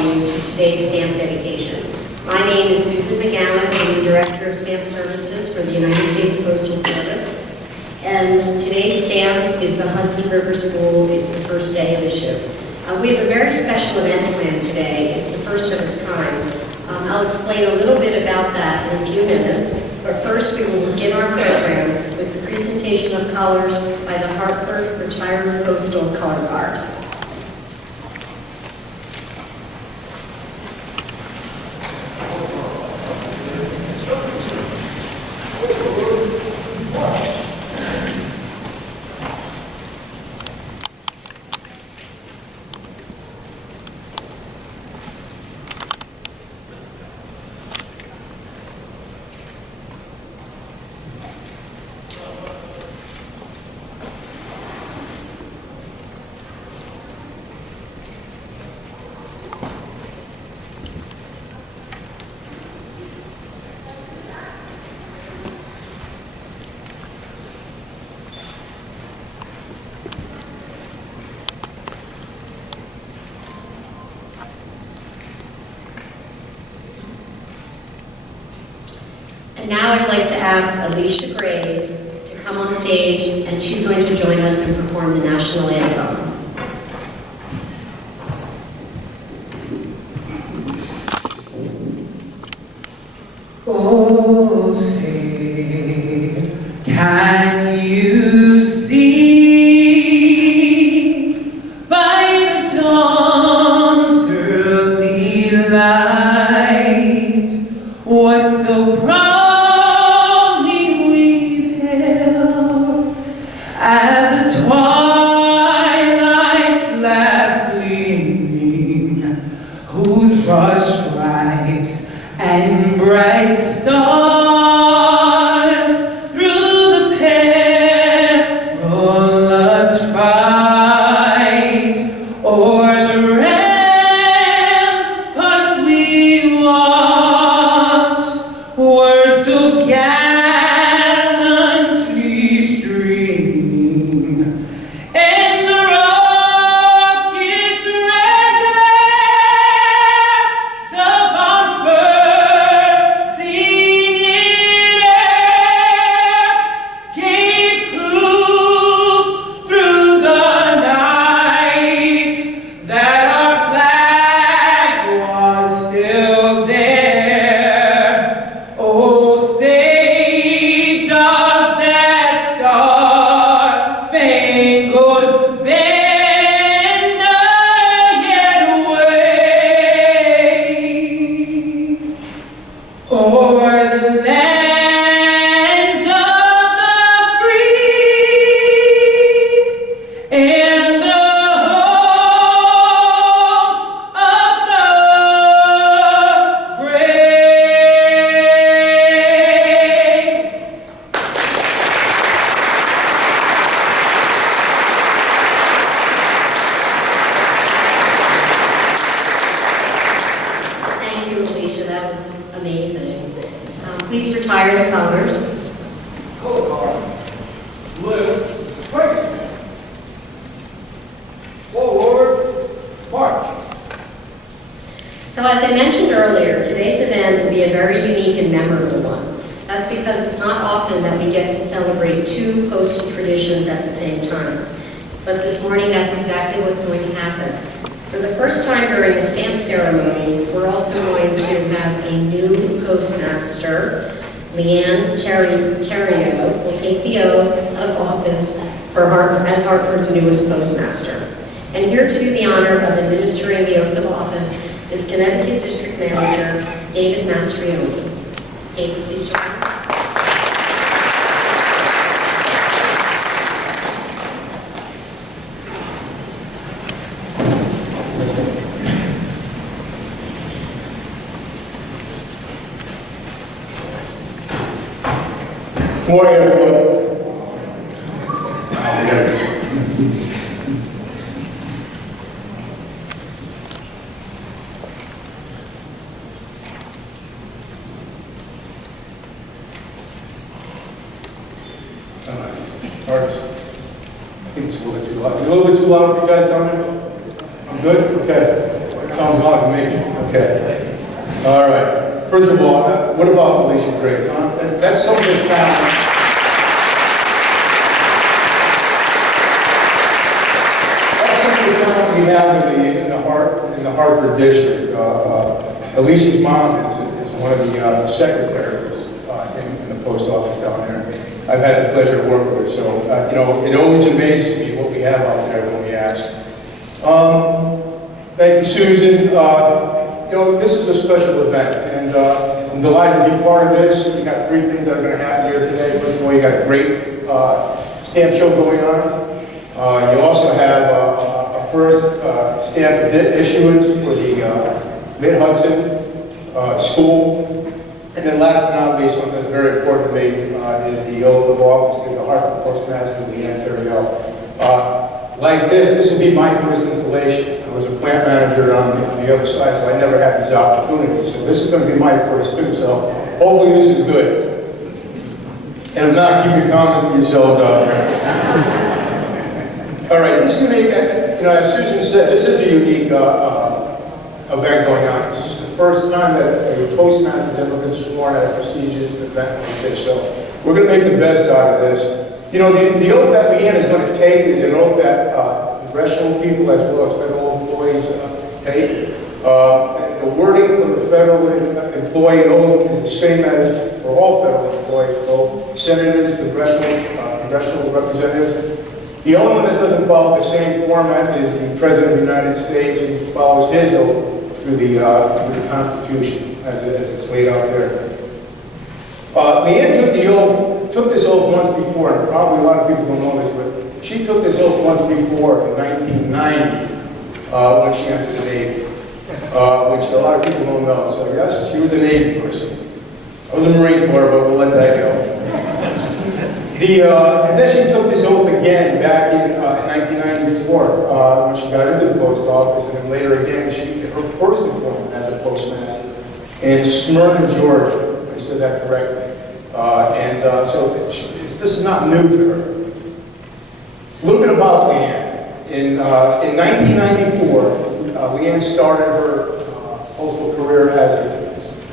welcome you to today's stamp dedication. My name is Susan McGowan. I'm the Director of Stamp Services for the United States Postal Service. And today's stamp is the Hudson River School. It's the first day of issue. We have a very special event planned today. It's the first of its kind. I'll explain a little bit about that in a few minutes. But first, we will begin our program with the presentation of colors by the Hartford Retired Postal Color Guard. And now I'd like to ask Alicia Graves to come on stage, and she's going to join us and perform the national anthem. Oh, say, can you see by the dawn's early light what so proudly we hailed at the twilight's last gleaming, whose broad stripes and bright stars through the perilous fight o'er the ramparts we watched were so gallantly streaming, and the rockets' red glare, the bombs bursting in air, gave proof through the night that our flag was still there. Oh, say does that star-spangled banner yet wave o'er the land of the free and the home of the brave. Thank you, Alicia. That was amazing. Please retire the colors. Color guard, blue, race. Forward, march. So as I mentioned earlier, today's event will be a very unique and memorable one. That's because it's not often that we get to celebrate two postal traditions at the same time. But this morning, that's exactly what's going to happen. For the first time during the stamp ceremony, we're also going to have a new postmaster. Leanne Theriault will take the oath of office as Hartford's newest postmaster. And here to do the honor of administering the oath of office is Connecticut District Manager David Mastrioni. David, please join us. Good morning, everyone. Arts. I think it's a little bit too loud. A little bit too loud for you guys down there? I'm good? Okay. Sounds on to me. Okay. All right. First of all, what about Alicia Graves? That's something that's we have in the Hartford district. Alicia's mom is one of the secretaries in the post office down there. I've had the pleasure to work with her, so you know, it always amazes me what we have out there when we ask. Thank you, Susan. You know, this is a special event, and I'm delighted to be part of this. We got three things that are going to happen here today. First of all, you got a great stamp show going on. You also have a first stamp issuance for the Mid-Hudson School. And then last but not least, something that's very important to me is the oath of office to the Hartford Postmaster, Leanne Terriel. Like this will be my first installation. I was a plant manager on the other side, so I never had these opportunities. So this is going to be my first too, so hopefully this is good. And if not, keep your comments to yourselves out there. All right, this is going to be, you know, as Susan said, this is a unique event going on. This is the first time that a postmaster has ever been sworn at a prestigious event like this. So we're going to make the best out of this. You know, the oath that Leanne is going to take is an oath that congressional people as well as federal employees take. The wording from the federal employee oath is the same as for all federal employees, both senators, congressional representatives. The only one that doesn't follow the same format is the President of the United States, who follows his oath through the Constitution as it's laid out there. Leanne took this oath once before, and probably a lot of people don't know this, but she took this oath once before in 1990 when she entered the Navy, which a lot of people don't know. So yes, she was a Navy person. I was a Marine Corps, but we'll let that go. And then she took this oath again back in 1994 when she got into the post office, and then later again, her first employment as a postmaster in Smyrna, Georgia. I said that correctly. So this is not new to her. A little bit about Leanne. In 1994, Leanne started her postal career as a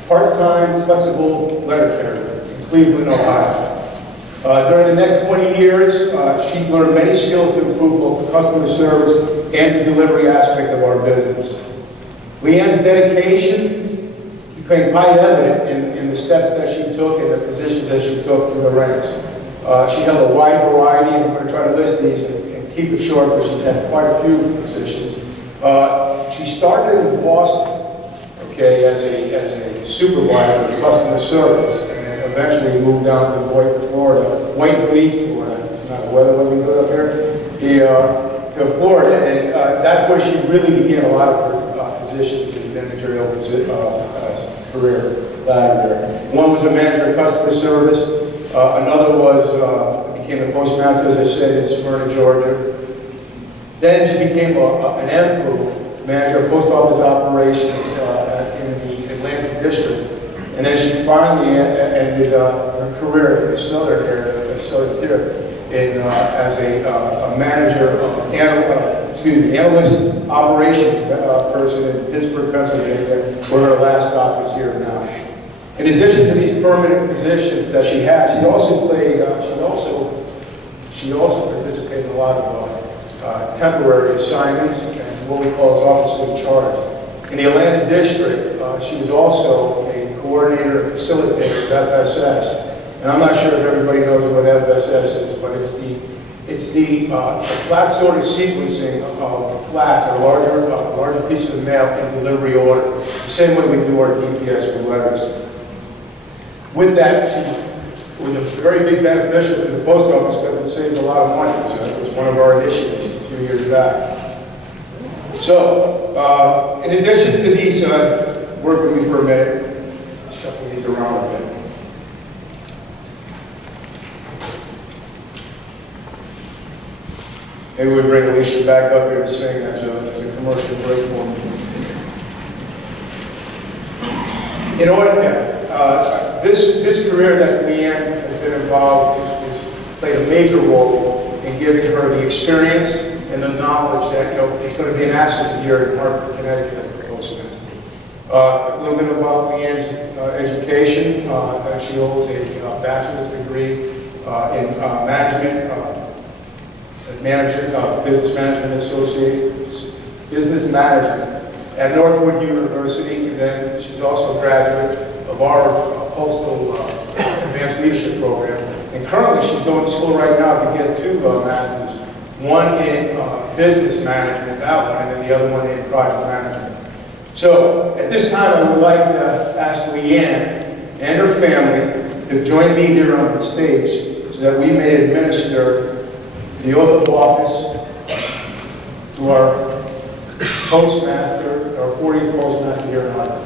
part-time flexible letter carrier in Cleveland, Ohio. During the next 20 years, she learned many skills to improve both the customer service and the delivery aspect of our business. Leanne's dedication became quite evident in the steps that she took and the positions that she took through the ranks. She held a wide variety, and I'm going to try to list these and keep it short because she's had quite a few positions. She started in Boston, okay, as a supervisor of customer service, and then eventually moved down to White, Florida, White Beach, Florida. It's not the weather looking good up here. To Florida, and that's where she really began a lot of her positions in the managerial career ladder there. One was a manager of customer service. Another was became a postmaster, as I said, in Smyrna, Georgia. Then she became an MPO, manager of post office operations in the Atlantic District. And then she finally ended her career in the southern area, the southern tier, as a manager, analyst operations person in Pittsburgh, Pennsylvania, where her last stop is here now. In addition to these permanent positions that she had, she also participated in a lot of temporary assignments and what we call as officer in charge. In the Atlantic District, she was also a coordinator and facilitator of FSS. And I'm not sure if everybody knows what FSS is, but it's the flat sort of sequencing of flats or larger pieces of mail in delivery order, the same way we do our DPS for letters. With that, she was a very big beneficial to the post office because it saved a lot of money. So it was one of our initiatives a few years back. So, in addition to these, work with me for a minute, shuffle these around a bit. Maybe we bring Alicia back up here to sing as a commercial break for me. In order to, this career that Leanne has been involved has played a major role in giving her the experience and the knowledge that it's going to be an asset here in Hartford, Connecticut as a postman. A little bit about Leanne's education. She holds a bachelor's degree in business management business management at Northwood University, and then she's also a graduate of our postal advanced leadership program. And currently, she's going to school right now to get two masters, one in business management, that one, and then the other one in project management. So at this time, I would like to ask Leanne and her family to join me here on the stage so that we may administer the oath of office to our postmaster, our 40th postmaster here in Hartford.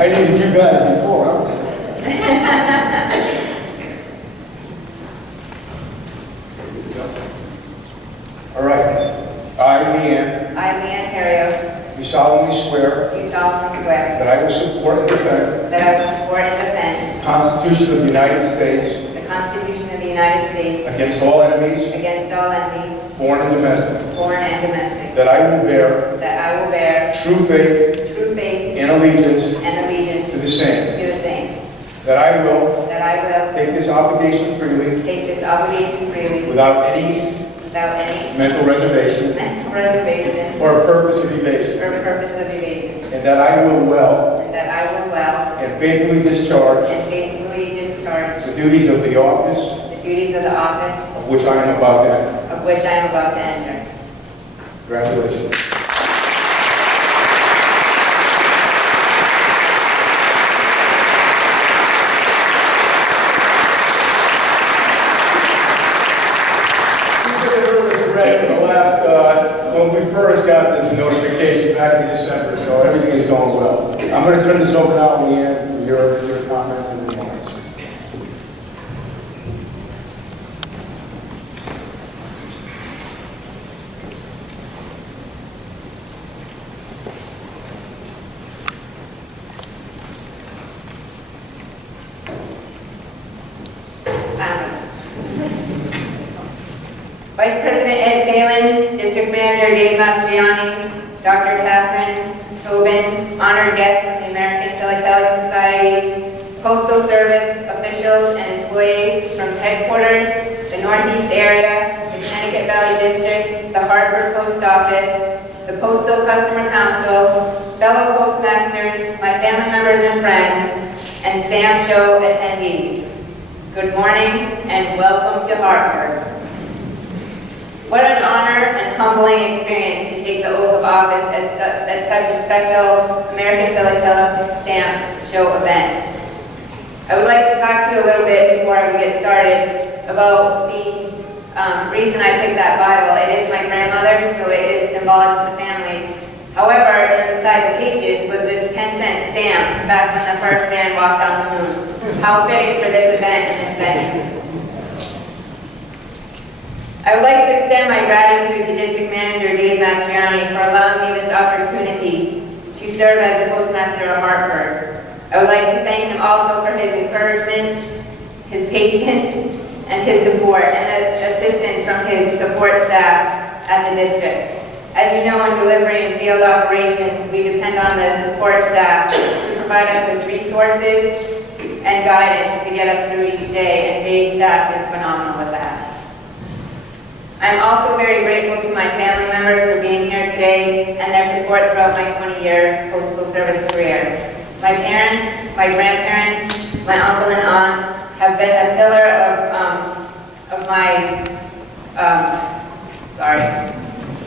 I needed you guys before. All right. I, Leanne. I, Leanne Terrio. Do solemnly swear. Do solemnly swear. That I will support and defend. That I will support and defend. The Constitution of the United States. The Constitution of the United States. Against all enemies. Against all enemies. Foreign and domestic. Foreign and domestic. That I will bear. That I will bear. True faith. True faith. And allegiance. And allegiance. To the same. To the same. That I will. That I will. Take this obligation freely. Take this obligation freely. Without any. Without any. Mental reservation. Mental reservation. Or purpose of evasion. Or purpose of evasion. And that I will well. And that I will well. And faithfully discharge. And faithfully discharge. The duties of the office. The duties of the office. Of which I am about to enter. Of which I am about to enter. Congratulations. When we first got this notification back in December, so everything is going well. I'm going to turn this over now to Leanne for your comments and remarks. Vice President Ed Phelan, District Manager Dave Mastriani, Dr. Catherine Tobin, honored guests from the American Philatelic Society, Postal Service officials and employees from headquarters, the Northeast area, the Connecticut Valley District, the Hartford Post Office, the Postal Customer Council, fellow postmasters, my family members and friends, and StampShow attendees. Good morning and welcome to Hartford. What an honor and humbling experience to take the oath of office at such a special American Philatelic Stamp Show event. I would like to talk to you a little bit before we get started about the reason I picked that Bible. It is my grandmother's, so it is symbolic to the family. However, inside the pages was this 10-cent stamp back when the first man walked on the moon. How fitting for this event in this venue. I would like to extend my gratitude to District Manager Dave Mastriani for allowing me this opportunity to serve as the Postmaster of Hartford. I would like to thank him also for his encouragement, his patience, and his support, and the assistance from his support staff at the district. As you know, in delivery and field operations, we depend on the support staff to provide us with resources and guidance to get us through each day, and Dave's staff is phenomenal with that. I'm also very grateful to my family members for being here today and their support throughout my 20-year Postal Service career. My parents, my grandparents, my uncle and aunt have been the pillar of my,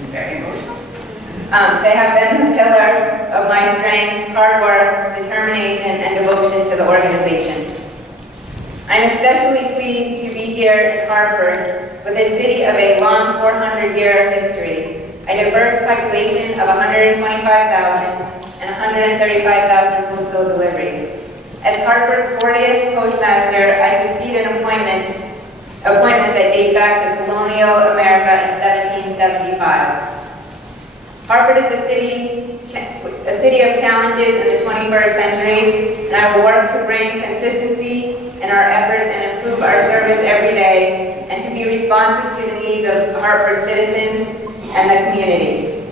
very emotional. They have been the pillar of my strength, hard work, determination, and devotion to the organization. I'm especially pleased to be here in Hartford with a city of a long 400-year history, a diverse population of 125,000, and 135,000 postal deliveries. As Hartford's 40th postmaster, I succeed in appointments that date back to colonial America in 1775. Hartford is a city of challenges in the 21st century, and I will work to bring consistency in our efforts and improve our service every day, and to be responsive to the needs of Hartford citizens and the community.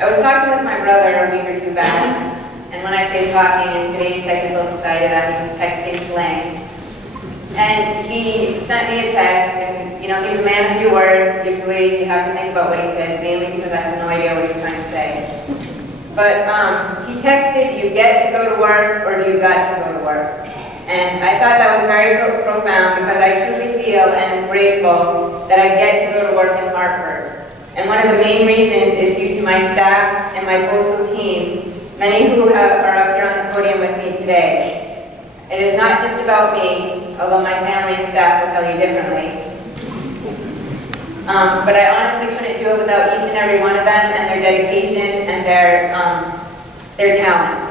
I was talking with my brother a week or two back, and when I say talking in today's technical society, that means texting slang. And he sent me a text, and he's a man of few words. Usually you have to think about what he says, mainly because I have no idea what he's trying to say. But he texted, "You get to go to work, or do you got to go to work?" And I thought that was very profound, because I truly feel and am grateful that I get to go to work in Hartford. And one of the main reasons is due to my staff and my postal team, many who are up here on the podium with me today. It is not just about me, although my family and staff will tell you differently. But I honestly couldn't do it without each and every one of them and their dedication and their talent.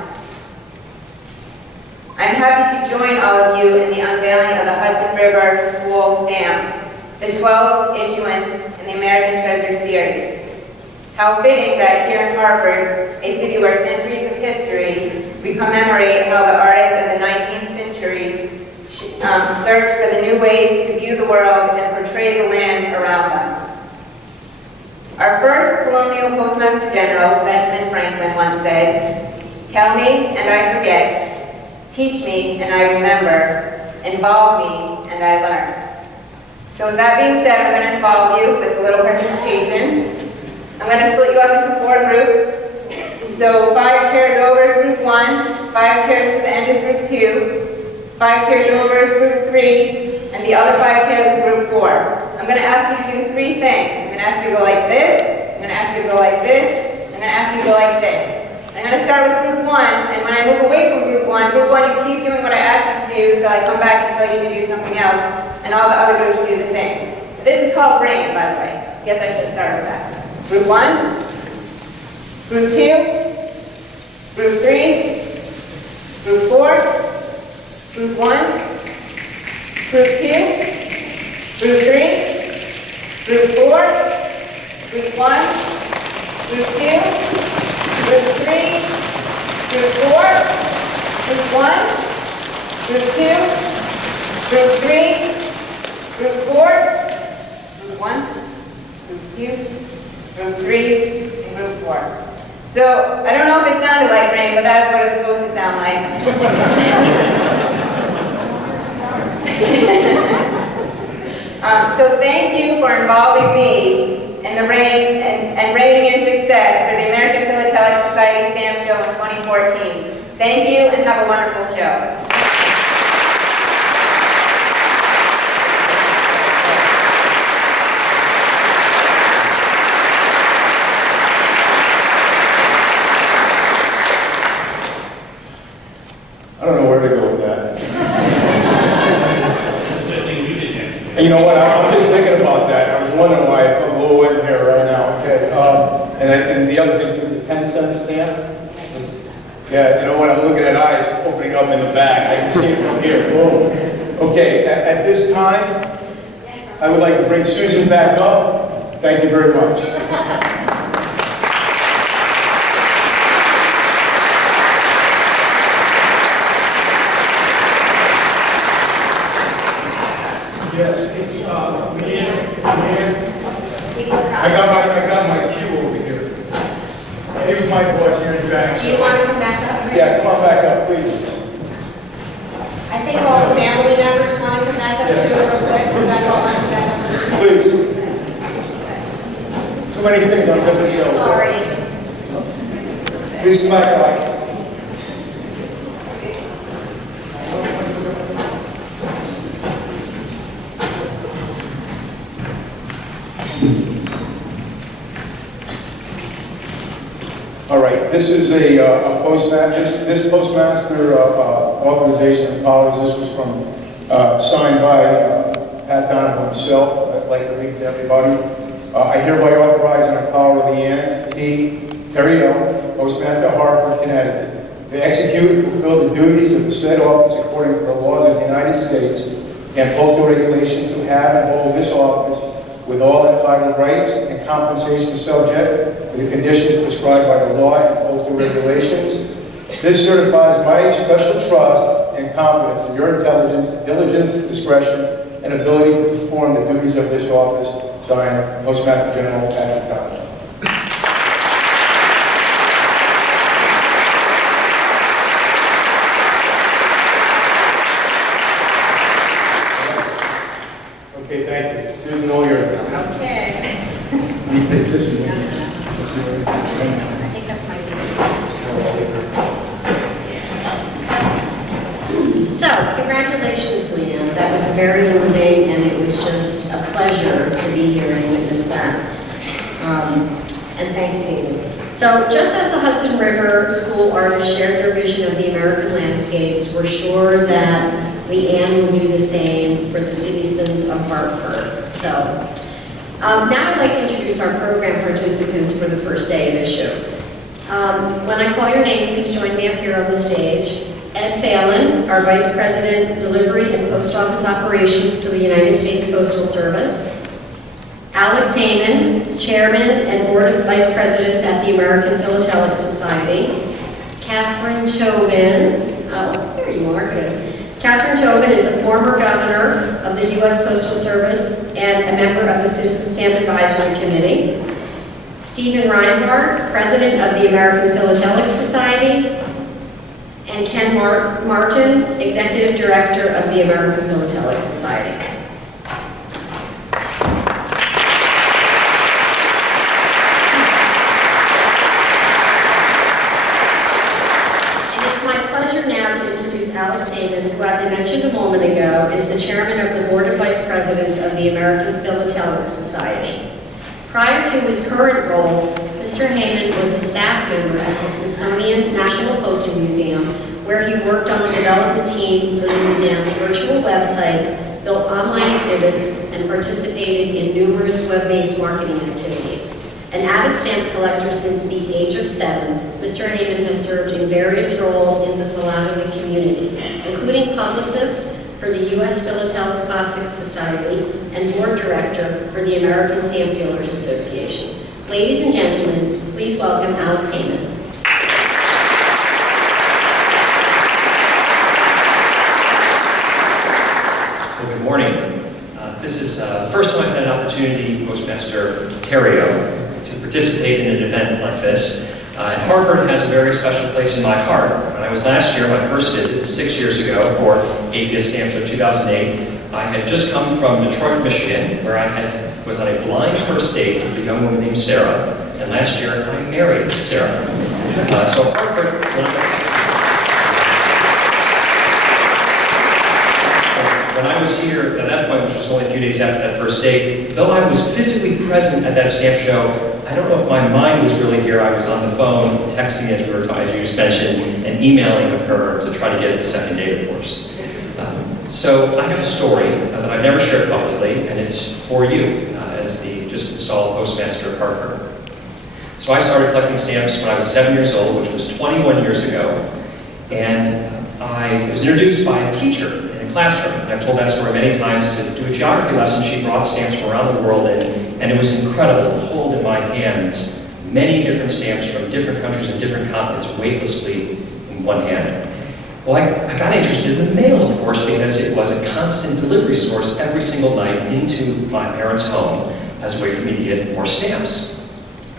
I'm happy to join all of you in the unveiling of the Hudson River School stamp, the 12th issuance in the American Treasure series. How fitting that here in Hartford, a city where centuries of history, we commemorate how the artists of the 19th century searched for the new ways to view the world and portray the land around them. Our first colonial Postmaster General, Benjamin Franklin, once said, "Tell me and I forget, teach me and I remember, involve me and I learn." So with that being said, I'm going to involve you with a little participation. I'm going to split you up into 4 groups. So 5 chairs over is group 1, 5 chairs to the end is group 2, 5 chairs over is group 3, and the other 5 chairs is group 4. I'm going to ask you to do 3 things. I'm going to ask you to go like this, I'm going to ask you to go like this, I'm going to ask you to go like this. I'm going to start with group 1, and when I move away from group 1, you keep doing what I asked you to do until I come back and tell you to do something else, and all the other groups do the same. This is called brain, by the way. Guess I should start with that. Group 1, group 2, group 3, group 4, group 1, group 2, group 3, group 4, group 1, group 2, group 3, group 4, group 1, group 2, group 3, group 4, group 1, group 2, group 3, and group 4. So, I don't know if it sounded like rain, but that's what it's supposed to sound like. So thank you for involving me in the rating in success for the American Philatelic Society Stamp Show in 2014. Thank you and have a wonderful show. I don't know where to go with that. And you know what? I'm just thinking about that. I was wondering why I put low in here right now. Okay. And the other thing too, the 10-cent stamp. Yeah, you know what? I'm looking at eyes opening up in the back. I can see it from here. Boom. Okay. At this time, I would like to bring Susan back up. Thank you very much. Yes, I got my cue over here. Here's my voice here in the back. Do you want to come back up? Yeah, come on back up, please. I think all the family members want to come back up too, real quick. We got all want to come back up. Please. Too many things on different shows. Sorry. Please come back up. All right, this is a postmaster. This postmaster authorization and policy. This was from signed by Pat Donovan himself. I'd like to read to everybody. I hereby authorize on the power of the Ann P. Terrio, Postmaster, Hartford, Connecticut, to execute and fulfill the duties of the said office according to the laws of the United States and postal regulations, to have and hold this office with all entitled rights and compensation subject to the conditions prescribed by the law and postal regulations. This certifies my special trust and confidence in your intelligence, diligence, discretion, and ability to perform the duties of this office. Signed, Postmaster General Patrick Donovan. Okay, thank you. Susan, all yours now. Okay. You take this one. I think that's my So, congratulations, Leanne. That was very moving, and it was just a pleasure to be here and witness that. And thank you, David. So, just as the Hudson River School artists shared their vision of the American landscapes, we're sure that Leanne will do the same for the citizens of Hartford. So, now I'd like to introduce our program participants for the first day of issue. When I call your name, please join me up here on the stage. Ed Phelan, our Vice President, Delivery and Post Office Operations for the United States Postal Service. Alex Heyman, Chairman and Board of Vice Presidents at the American Philatelic Society. Catherine Tobin, oh, there you are, good. Catherine Tobin is a former governor of the U.S. Postal Service and a member of the Citizen Stamp Advisory Committee. Stephen Reinhardt, President of the American Philatelic Society. And Ken Martin, Executive Director of the American Philatelic Society. And it's my pleasure now to introduce Alex Heyman, who, as I mentioned a moment ago, is the Chairman of the Board of Vice Presidents of the American Philatelic Society. Prior to his current role, Mr. Heyman was a staff member at the Smithsonian National Postal Museum, where he worked on the development team for the museum's virtual website, built online exhibits, and participated in numerous web-based marketing activities. An avid stamp collector since the age of 7, Mr. Heyman has served in various roles in the philatelic community, including publicist for the U.S. Philatelic Classics Society and board director for the American Stamp Dealers Association. Ladies and gentlemen, please welcome Alex Heyman. Well, good morning. This is the first time I've had an opportunity, Postmaster Terrio, to participate in an event like this. And Hartford has a very special place in my heart. When I was last year, my first visit, 6 years ago, for APS StampShow 2008, I had just come from Detroit, Michigan, where was on a blind first date with a young woman named Sarah, and last year I married Sarah. So Hartford, when I was here at that point, which was only a few days after that first date, though I was physically present at that stamp show, I don't know if my mind was really here. I was on the phone, texting as we were talking, as you just mentioned, and emailing with her to try to get the second date, of course. So I have a story that I've never shared publicly, and it's for you as the just installed postmaster of Hartford. So I started collecting stamps when I was 7 years old, which was 21 years ago, and I was introduced by a teacher in a classroom. And I've told that story many times to do a geography lesson. She brought stamps from around the world in, and it was incredible to hold in my hands many different stamps from different countries and different continents weightlessly in one hand. Well, I got interested in the mail, of course, because it was a constant delivery source every single night into my parents' home as a way for me to get more stamps.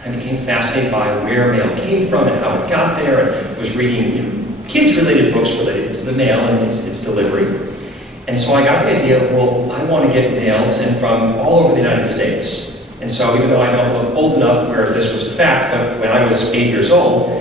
I became fascinated by where mail came from and how it got there, and was reading kids-related books related to the mail and its delivery. And so I got the idea, well, I want to get mail sent from all over the United States. And so even though I don't look old enough where this was a fact, but when I was 8 years old,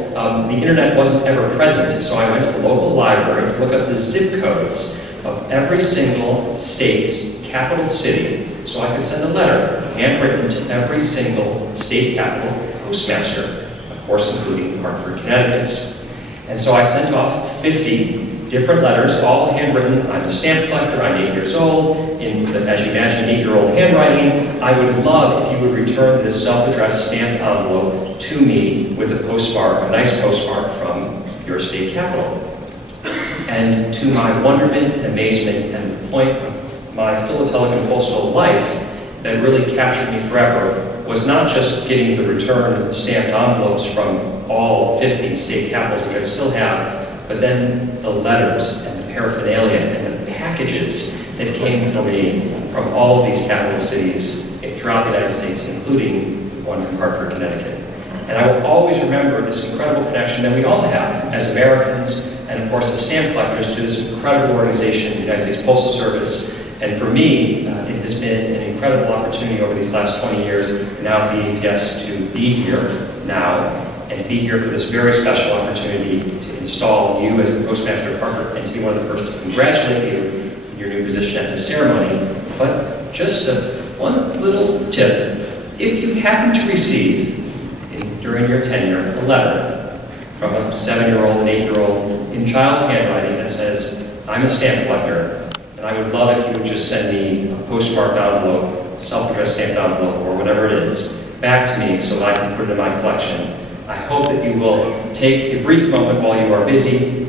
the internet wasn't ever present. So I went to the local library to look up the zip codes of every single state's capital city, so I could send a letter, handwritten, to every single state capital postmaster, of course including Hartford, Connecticut's. And so I sent off 50 different letters, all handwritten. I'm a stamp collector, I'm 8 years old. In, as you imagine, 8-year-old handwriting, I would love if you would return this self-addressed stamped envelope to me with a postmark, a nice postmark from your state capital. And to my wonderment, amazement, and the point of my philatelic and postal life that really captured me forever was not just getting the return stamped envelopes from all 50 state capitals, which I still have, but then the letters and the paraphernalia and the packages that came for me from all of these capital cities throughout the United States, including one from Hartford, Connecticut. And I will always remember this incredible connection that we all have as Americans, and of course as stamp collectors, to this incredible organization, the United States Postal Service. And for me, it has been an incredible opportunity over these last 20 years, now at the USPS, to be here now, and to be here for this very special opportunity to install you as the Postmaster of Hartford, and to be one of the first to congratulate you in your new position at the ceremony. But just one little tip: if you happen to receive, during your tenure, a letter from a 7-year-old, an 8-year-old, in child's handwriting that says, "I'm a stamp collector, and I would love if you would just send me a postmarked envelope, self-addressed stamped envelope, or whatever it is, back to me so that I can put it in my collection." I hope that you will take a brief moment while you are busy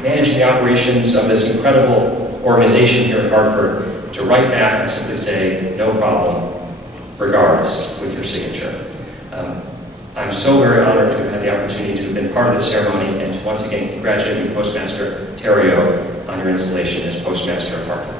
managing the operations of this incredible organization here at Hartford to write back and simply say, "No problem, regards," with your signature. I'm so very honored to have had the opportunity to have been part of this ceremony, and to once again congratulate you, Postmaster Terrio, on your installation as Postmaster of Hartford.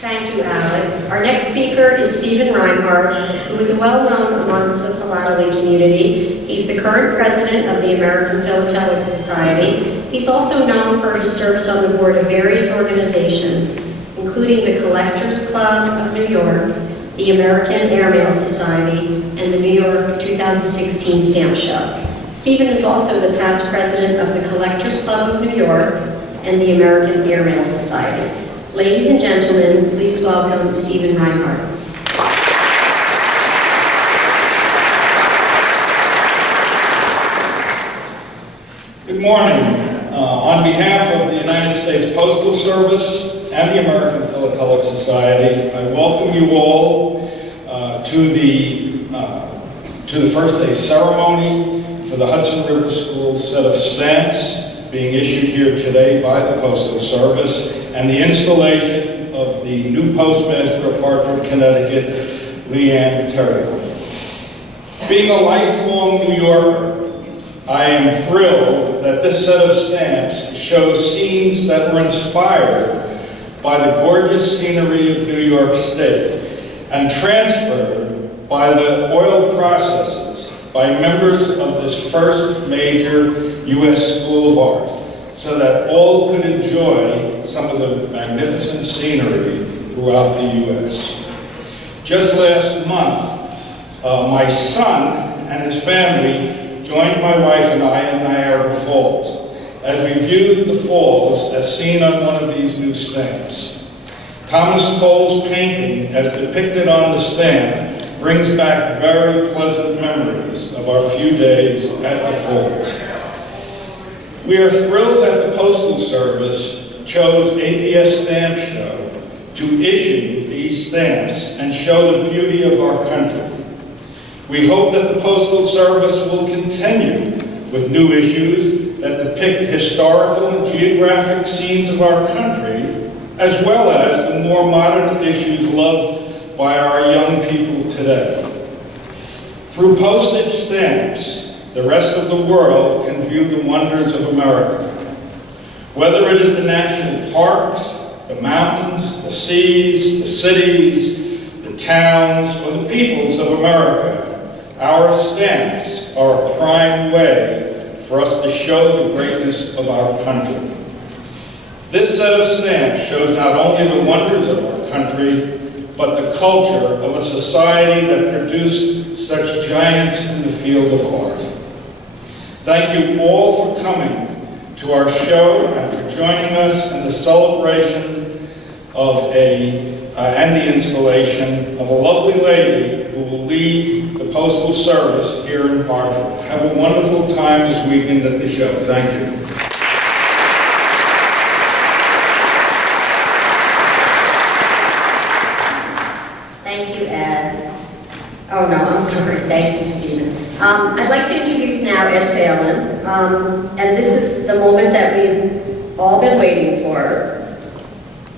Thank you, Alex. Our next speaker is Stephen Reinhardt, who is well known amongst the philately community. He's the current president of the American Philatelic Society. He's also known for his service on the board of various organizations, including the Collectors Club of New York, the American Airmail Society, and the New York 2016 Stamp Show. Stephen is also the past president of the Collectors Club of New York and the American Airmail Society. Ladies and gentlemen, please welcome Stephen Reinhardt. Good morning. On behalf of the United States Postal Service and the American Philatelic Society, I welcome you all to the first day ceremony for the Hudson River School set of stamps being issued here today by the Postal Service, and the installation of the new Postmaster of Hartford, Connecticut, Leanne Terrio. Being a lifelong New Yorker, I am thrilled that this set of stamps shows scenes that were inspired by the gorgeous scenery of New York State and transferred by the oil processes by members of this first major U.S. School of Art, so that all could enjoy some of the magnificent scenery throughout the U.S. Just last month, my son and his family joined my wife and I in Niagara Falls as we viewed the falls as seen on one of these new stamps. Thomas Cole's painting, as depicted on the stamp, brings back very pleasant memories of our few days at the falls. We are thrilled that the Postal Service chose APS StampShow to issue these stamps and show the beauty of our country. We hope that the Postal Service will continue with new issues that depict historical and geographic scenes of our country, as well as the more modern issues loved by our young people today. Through postage stamps, the rest of the world can view the wonders of America. Whether it is the national parks, the mountains, the seas, the cities, the towns, or the peoples of America, our stamps are a prime way for us to show the greatness of our country. This set of stamps shows not only the wonders of our country, but the culture of a society that produced such giants in the field of art. Thank you all for coming to our show and for joining us in the celebration and the installation of a lovely lady who will lead the Postal Service here in Hartford. Have a wonderful time this weekend at the show. Thank you. Thank you, Ed. Oh, no, I'm sorry. Thank you, Stephen. I'd like to introduce now Ed Phelan, and this is the moment that we've all been waiting for.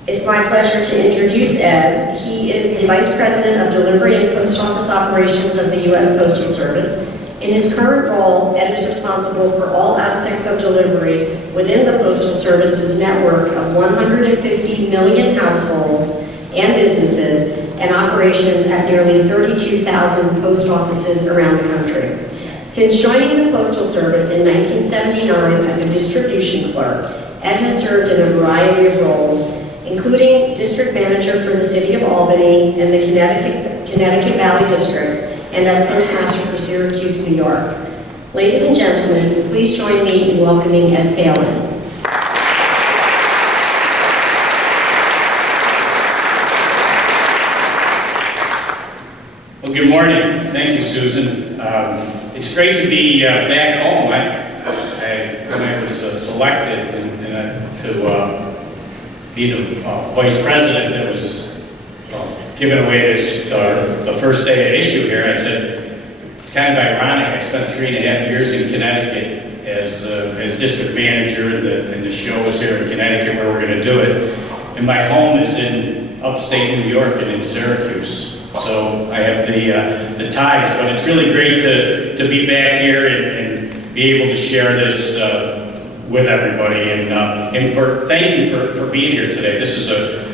It's my pleasure to introduce Ed. He is the Vice President of Delivery and Post Office Operations of the U.S. Postal Service. In his current role, Ed is responsible for all aspects of delivery within the Postal Service's network of 150 million households and businesses and operations at nearly 32,000 post offices around the country. Since joining the Postal Service in 1979 as a distribution clerk, Ed has served in a variety of roles, including district manager for the City of Albany and the Connecticut Valley Districts, and as postmaster for Syracuse, New York. Ladies and gentlemen, please join me in welcoming Ed Phelan. Well, good morning. Thank you, Susan. It's great to be back home. When I was selected to be the vice president that was given away this, the first day I issue here, I said, it's kind of ironic. I spent 3.5 years in Connecticut as district manager, and the show is here in Connecticut where we're going to do it. And my home is in upstate New York and in Syracuse. So I have the ties, but it's really great to be back here and be able to share this with everybody. And thank you for being here today. This is a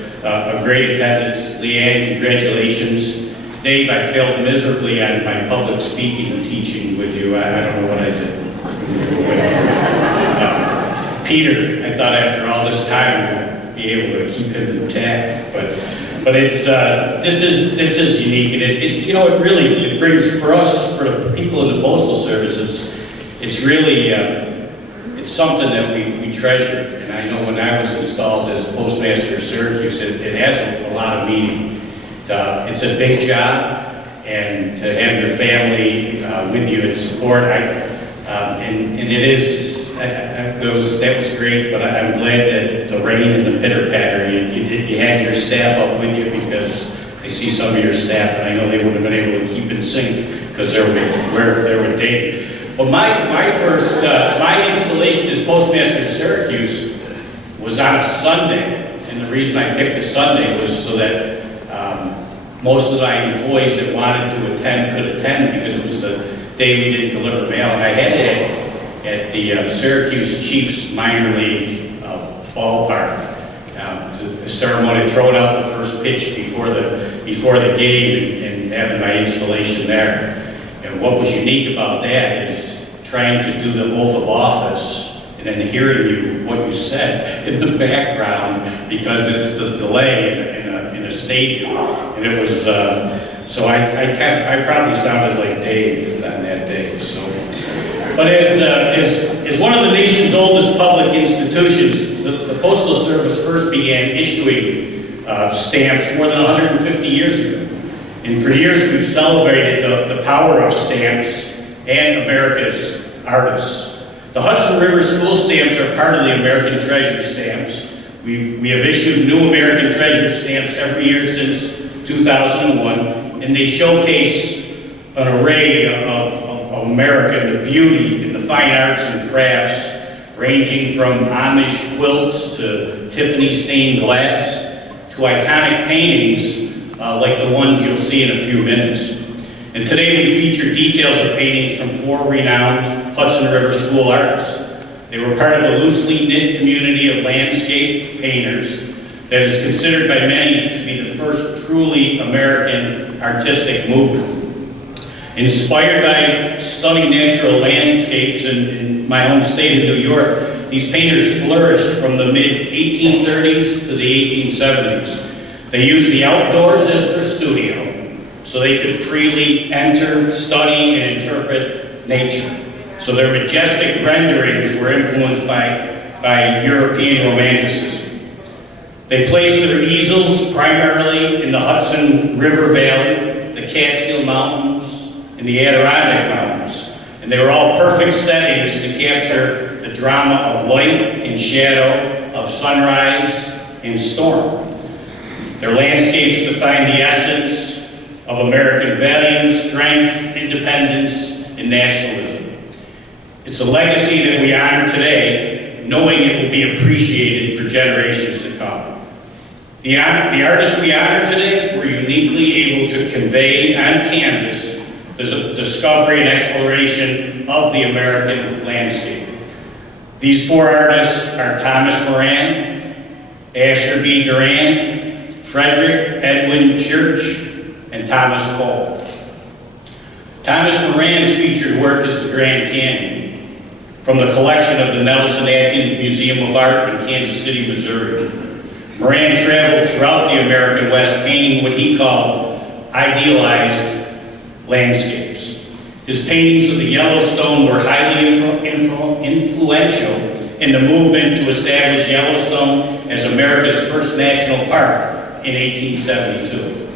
great attendance. Leanne, congratulations. Dave, I failed miserably on my public speaking teaching with you. I don't know what I did. Peter, I thought after all this time I'd be able to keep him intact, but it's this is unique, and it really brings for us, for the people in the postal services, it's really it's something that we treasure. And I know when I was installed as postmaster of Syracuse, it has a lot of meaning. It's a big job, and to have your family with you and support, and it is. That was great, but I'm glad that the rain and the pitter patter, you had your staff up with you, because I see some of your staff, and I know they would have been able to keep in sync because they're with Dave. Well, my installation as postmaster of Syracuse was on a Sunday, and the reason I picked a Sunday was so that most of my employees that wanted to attend could attend, because it was the day we didn't deliver mail, and I had it at the Syracuse Chiefs minor league ballpark, the ceremony, throwing out the first pitch before the game, and having my installation there. And what was unique about that is trying to do the oath of office and then hearing what you said in the background, because it's the delay in a stadium, and it was so I probably sounded like Dave on that day. So. But as one of the nation's oldest public institutions, the Postal Service first began issuing stamps more than 150 years ago. And for years we've celebrated the power of stamps and America's artists. The Hudson River school stamps are part of the American Treasure stamps. We have issued new American Treasure stamps every year since 2001, and they showcase an array of American, the beauty and the fine arts and crafts, ranging from Amish quilts to Tiffany stained glass to iconic paintings like the ones you'll see in a few minutes. And today we feature details of paintings from 4 renowned Hudson River school artists. They were part of a loosely knit community of landscape painters that is considered by many to be the first truly American artistic movement. Inspired by stunning natural landscapes in my home state of New York, these painters flourished from the mid-1830s to the 1870s. They used the outdoors as their studio, so they could freely enter, study, and interpret nature. So their majestic renderings were influenced by European Romanticism. They place their easels primarily in the Hudson River Valley, the Catskill Mountains, and the Adirondack Mountains. And they were all perfect settings to capture the drama of light and shadow, of sunrise and storm. Their landscapes define the essence of American values, strength, independence, and nationalism. It's a legacy that we honor today, knowing it will be appreciated for generations to come. The artists we honor today were uniquely able to convey on canvas the discovery and exploration of the American landscape. These four artists are Thomas Moran, Asher B. Durand, Frederick Edwin Church, and Thomas Cole. Thomas Moran's featured work is the Grand Canyon, from the collection of the Nelson Atkins Museum of Art in Kansas City, Missouri. Moran traveled throughout the American West painting what he called idealized landscapes. His paintings of the Yellowstone were highly influential in the movement to establish Yellowstone as America's first national park in 1872.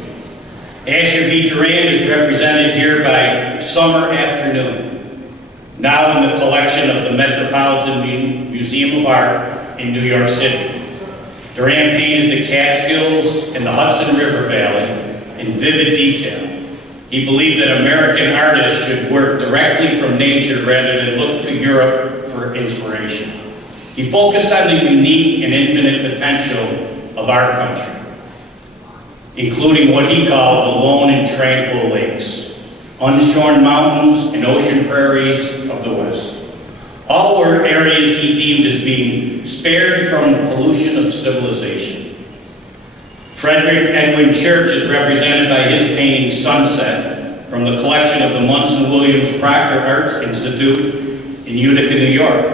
Asher B. Durand is represented here by Summer Afternoon, now in the collection of the Metropolitan Museum of Art in New York City. Durand painted the Catskills and the Hudson River Valley in vivid detail. He believed that American artists should work directly from nature rather than look to Europe for inspiration. He focused on the unique and infinite potential of our country, including what he called the lone and tranquil lakes, unshorn mountains, and ocean prairies of the West. All were areas he deemed as being spared from the pollution of civilization. Frederick Edwin Church is represented by his painting Sunset from the collection of the Munson Williams Proctor Arts Institute in Utica, New York,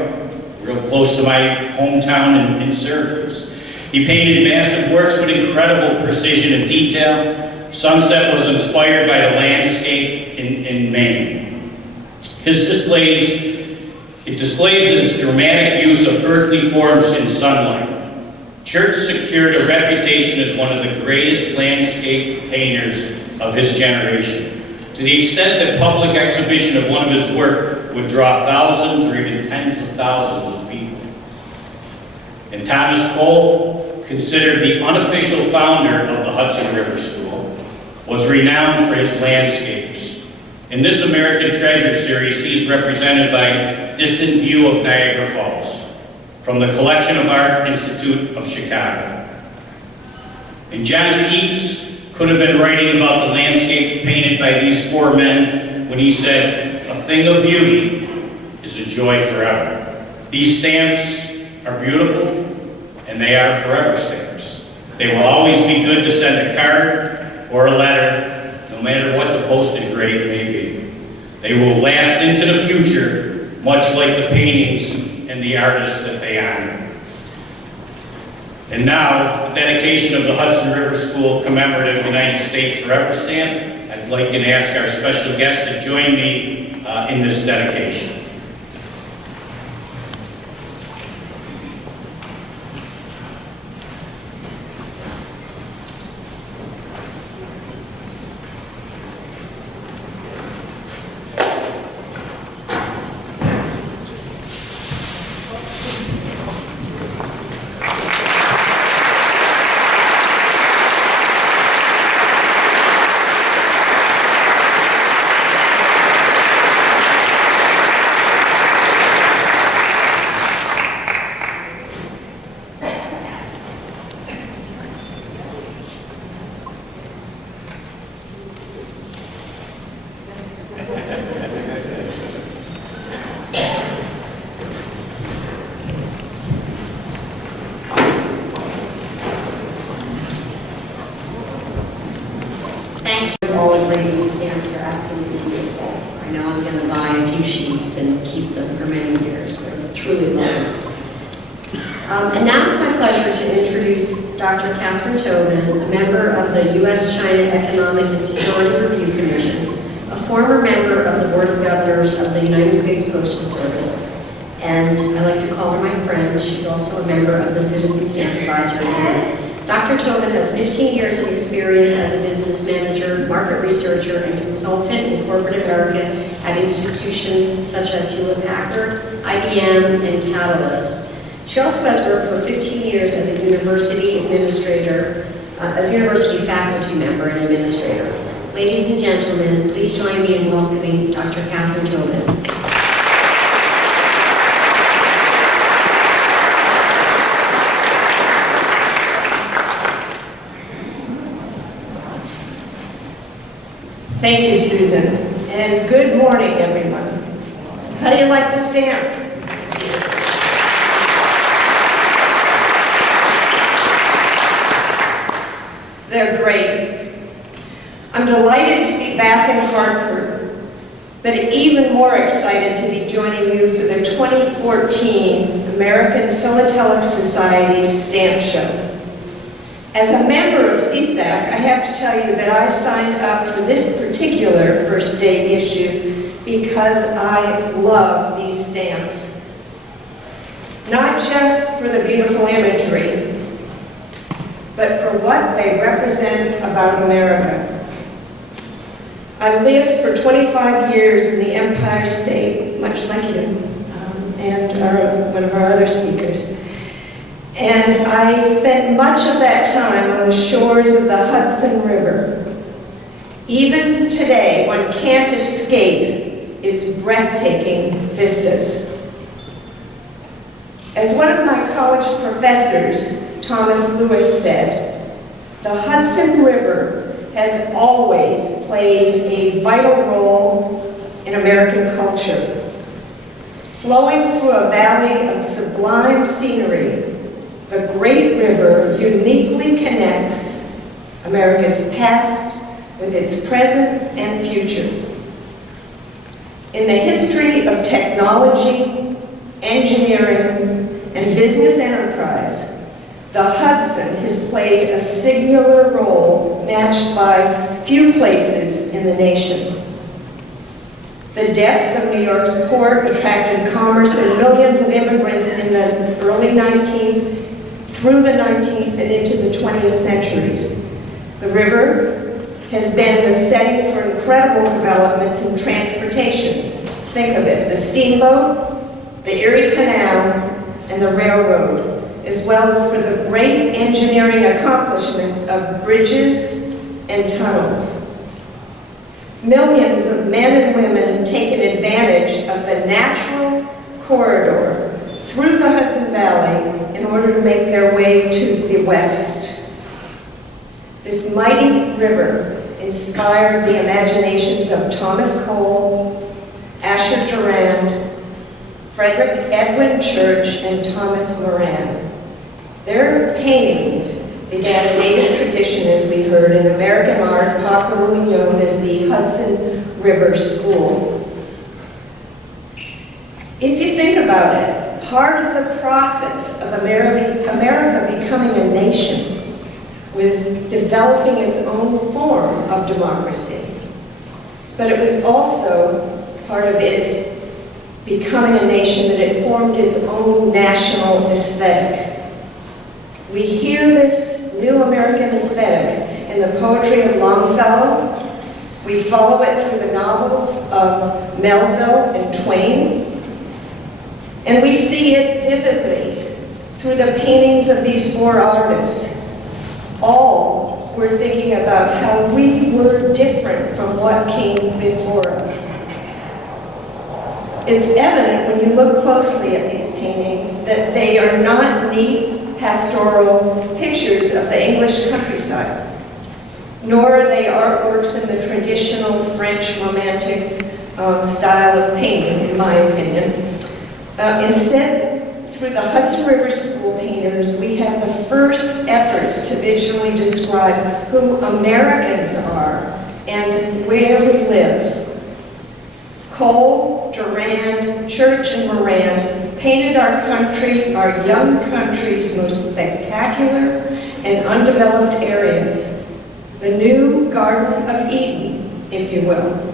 real close to my hometown in Syracuse. He painted massive works with incredible precision and detail. Sunset was inspired by the landscape in Maine. It displays his dramatic use of earthly forms in sunlight. Church secured a reputation as one of the greatest landscape painters of his generation, to the extent that public exhibition of one of his work would draw thousands or even tens of thousands of people. And Thomas Cole, considered the unofficial founder of the Hudson River School, was renowned for his landscapes. In this American Treasure series, he's represented by Distant View of Niagara Falls, from the Collection of Art Institute of Chicago. And John Keats could have been writing about the landscapes painted by these four men when he said, "A thing of beauty is a joy forever." These stamps are beautiful, and they are forever stamps. They will always be good to send a card or a letter, no matter what the postage rate may be. They will last into the future, much like the paintings and the artists that they honor. And now, the dedication of the Hudson River School Commemorative United States Forever Stamp. I'd like to ask our special guest to join me in this dedication. All agree these stamps are absolutely beautiful. I know I'm going to buy a few sheets and keep them for many years. They're truly lovely. And now it's my pleasure to introduce Dr. Catherine Tobin, a member of the U.S.-China Economic and Security Review Commission, a former member of the Board of Governors of the United States Postal Service, and I like to call her my friend. She's also a member of the Citizen Stamp Advisory Board. Dr. Tobin has 15 years of experience as a business manager, market researcher, and consultant in corporate America at institutions such as Hewlett-Packard, IBM, and Catalyst. She also has worked for 15 years as a university administrator, as a university faculty member and administrator. Ladies and gentlemen, please join me in welcoming Dr. Catherine Tobin. Thank you, Susan, and good morning, everyone. How do you like the stamps? They're great. I'm delighted to be back in Hartford, but even more excited to be joining you for the 2014 American Philatelic Society Stamp Show. As a member of CSAC, I have to tell you that I signed up for this particular first day issue because I love these stamps. Not just for the beautiful imagery, but for what they represent about America. I lived for 25 years in the Empire State, much like you, and one of our other speakers. And I spent much of that time on the shores of the Hudson River. Even today, one can't escape its breathtaking vistas. As one of my college professors, Thomas Lewis, said, the Hudson River has always played a vital role in American culture. Flowing through a valley of sublime scenery, the great river uniquely connects America's past with its present and future. In the history of technology, engineering, and business enterprise, the Hudson has played a singular role matched by few places in the nation. The depth of New York's port attracted commerce and millions of immigrants in the early 19th, through the 19th, and into the 20th centuries. The river has been the setting for incredible developments in transportation. Think of it, the steamboat, the Erie Canal, and the railroad, as well as for the great engineering accomplishments of bridges and tunnels. Millions of men and women have taken advantage of the natural corridor through the Hudson Valley in order to make their way to the west. This mighty river inspired the imaginations of Thomas Cole, Asher Durand, Frederick Edwin Church, and Thomas Moran. Their paintings began a native tradition, as we heard, in American art popularly known as the Hudson River School. If you think about it, part of the process of America becoming a nation was developing its own form of democracy. But it was also part of its becoming a nation that it formed its own national aesthetic. We hear this new American aesthetic in the poetry of Longfellow. We follow it through the novels of Melville and Twain. And we see it vividly through the paintings of these four artists. All were thinking about how we were different from what came before us. It's evident when you look closely at these paintings that they are not neat pastoral pictures of the English countryside, nor are they artworks in the traditional French Romantic style of painting, in my opinion. Instead, through the Hudson River School painters, we have the first efforts to visually describe who Americans are and where we live. Cole, Durand, Church, and Moran painted our country, our young country's most spectacular and undeveloped areas. The new Garden of Eden, if you will.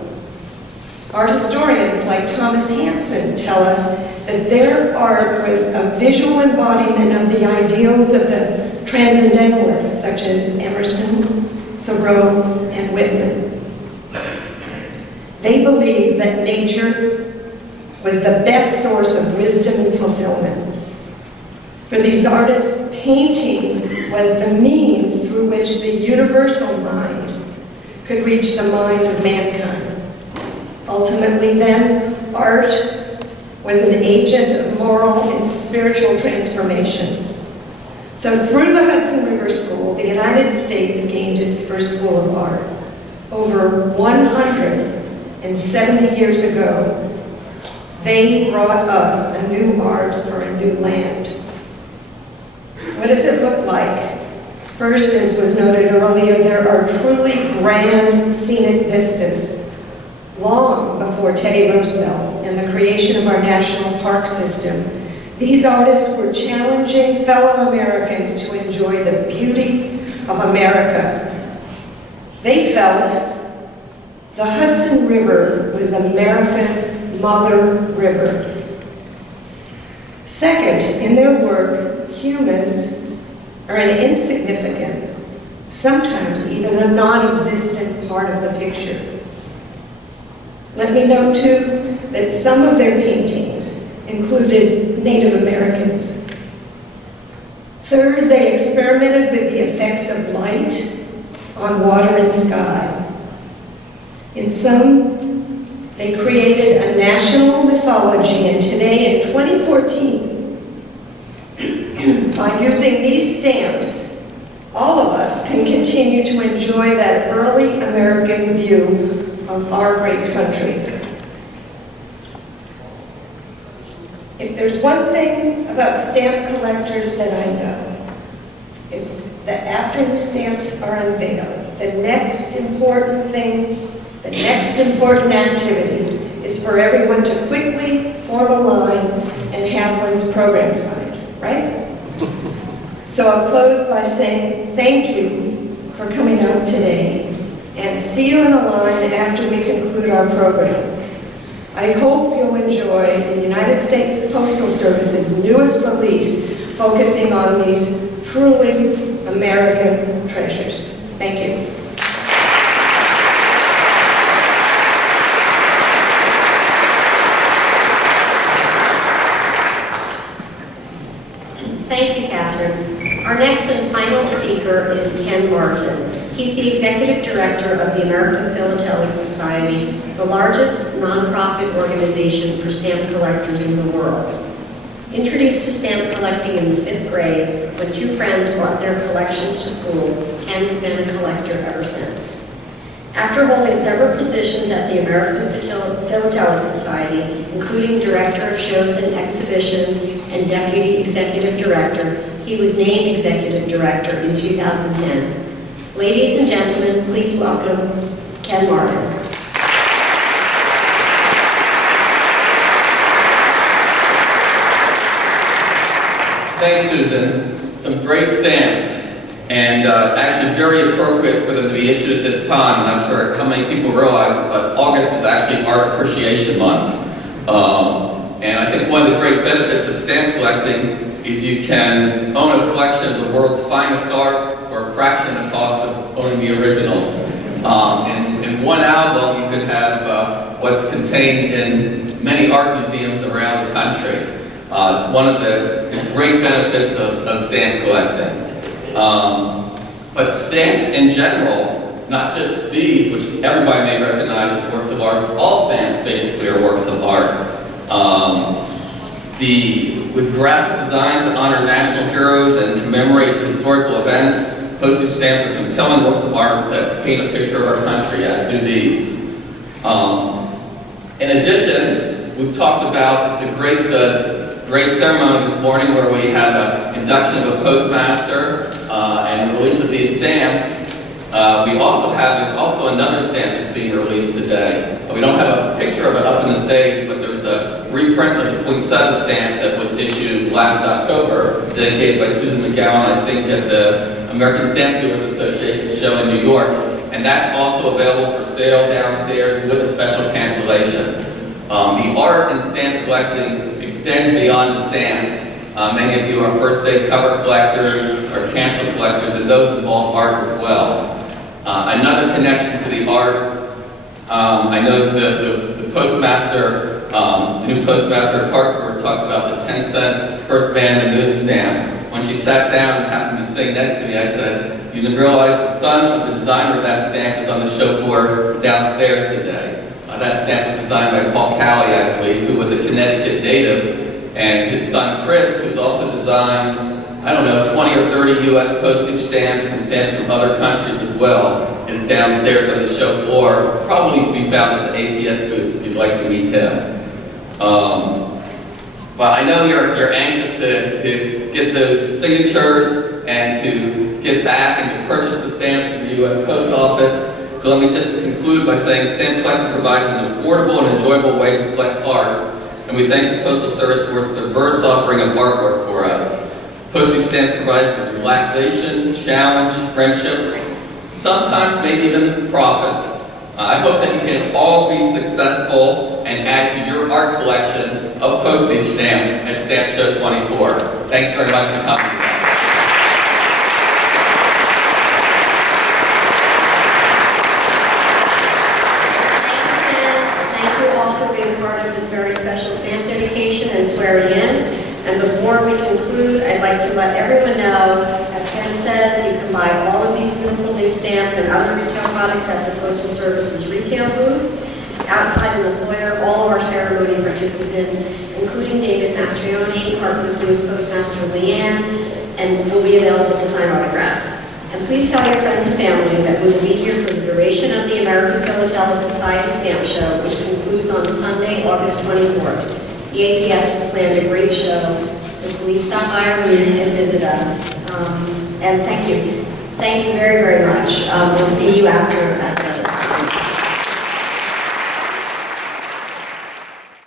Art historians like Thomas Hampson tell us that their art was a visual embodiment of the ideals of the transcendentalists such as Emerson, Thoreau, and Whitman. They believed that nature was the best source of wisdom and fulfillment. For these artists, painting was the means through which the universal mind could reach the mind of mankind. Ultimately then, art was an agent of moral and spiritual transformation. So through the Hudson River School, the United States gained its first school of art. Over 170 years ago, they brought us a new art for a new land. What does it look like? First, as was noted earlier, there are truly grand scenic vistas. Long before Teddy Roosevelt and the creation of our national park system, these artists were challenging fellow Americans to enjoy the beauty of America. They felt the Hudson River was America's mother river. Second, in their work, humans are an insignificant, sometimes even a non-existent part of the picture. Let me note, too, that some of their paintings included Native Americans. Third, they experimented with the effects of light on water and sky. In some, they created a national mythology, and today, in 2014, by using these stamps, all of us can continue to enjoy that early American view of our great country. If there's one thing about stamp collectors that I know, it's that after the stamps are unveiled, the next important thing, the next important activity is for everyone to quickly form a line and have one's program signed, right? So I'll close by saying thank you for coming out today, and see you in the line after we conclude our program. I hope you'll enjoy the United States Postal Service's newest release, focusing on these truly American treasures. Thank you. Thank you, Catherine. Our next and final speaker is Ken Martin. He's the Executive Director of the American Philatelic Society, the largest nonprofit organization for stamp collectors in the world. Introduced to stamp collecting in the 5th grade, when two friends brought their collections to school, Ken has been a collector ever since. After holding several positions at the American Philatelic Society, including Director of Shows and Exhibitions and Deputy Executive Director, he was named Executive Director in 2010. Ladies and gentlemen, please welcome Ken Martin. Thanks, Susan. Some great stamps, and actually very appropriate for them to be issued at this time. I'm not sure how many people realize, but August is actually Art Appreciation Month. And I think one of the great benefits of stamp collecting is you can own a collection of the world's finest art for a fraction of the cost of owning the originals. In one album, you can have what's contained in many art museums around the country. It's one of the great benefits of stamp collecting. But stamps in general, not just these, which everybody may recognize as works of art, all stamps basically are works of art. With graphic designs that honor national heroes and commemorate historical events, postage stamps are compelling works of art that paint a picture of our country, as do these. In addition, we've talked about, it's a great ceremony this morning where we have an induction of a postmaster and release of these stamps. There's also another stamp that's being released today. We don't have a picture of it up on the stage, but there's a reprint of the poinsettia stamp that was issued last October, dedicated by Susan McGowan, I think, at the American Stamp Dealers Association show in New York. And that's also available for sale downstairs with a special cancellation. The art in stamp collecting extends beyond the stamps. Many of you are first day cover collectors or cancel collectors, and those involve art as well. Another connection to the art, I know the postmaster, the new postmaster of Hartford talked about the 10-cent first band the moon stamp. When she sat down and happened to be sitting next to me, I said, "You didn't realize the son of the designer of that stamp is on the show floor downstairs today." That stamp was designed by Paul Calley, I believe, who was a Connecticut native, and his son Chris, who's also designed, I don't know, 20 or 30 U.S. postage stamps and stamps from other countries as well, is downstairs on the show floor. Probably be found at the APS booth if you'd like to meet him. But I know you're anxious to get those signatures and to get back and to purchase the stamps from the U.S. Post Office. So let me just conclude by saying Stamp Collecting provides an affordable and enjoyable way to collect art, and we thank the Postal Service for its diverse offering of artwork for us. Postage stamps provides with relaxation, challenge, friendship, sometimes maybe even profit. I hope that you can all be successful and add to your art collection of postage stamps at StampShow 24. Thanks very much for coming today. Thank you all for being part of this very special stamp dedication and swearing in. And before we conclude, I'd like to let everyone know, as Ken says, you can buy all of these beautiful new stamps and other retail products at the Postal Service's retail booth. Outside in the foyer, all of our ceremony participants, including David Mastrioni, Hartford's newest postmaster, Leanne, and will be available to sign autographs. And please tell your friends and family that we will be here for the duration of the American Philatelic Society Stamp Show, which concludes on Sunday, August 24th. The APS has planned a great show, so please stop by our booth and visit us. And thank you. Thank you very, very much. We'll see you after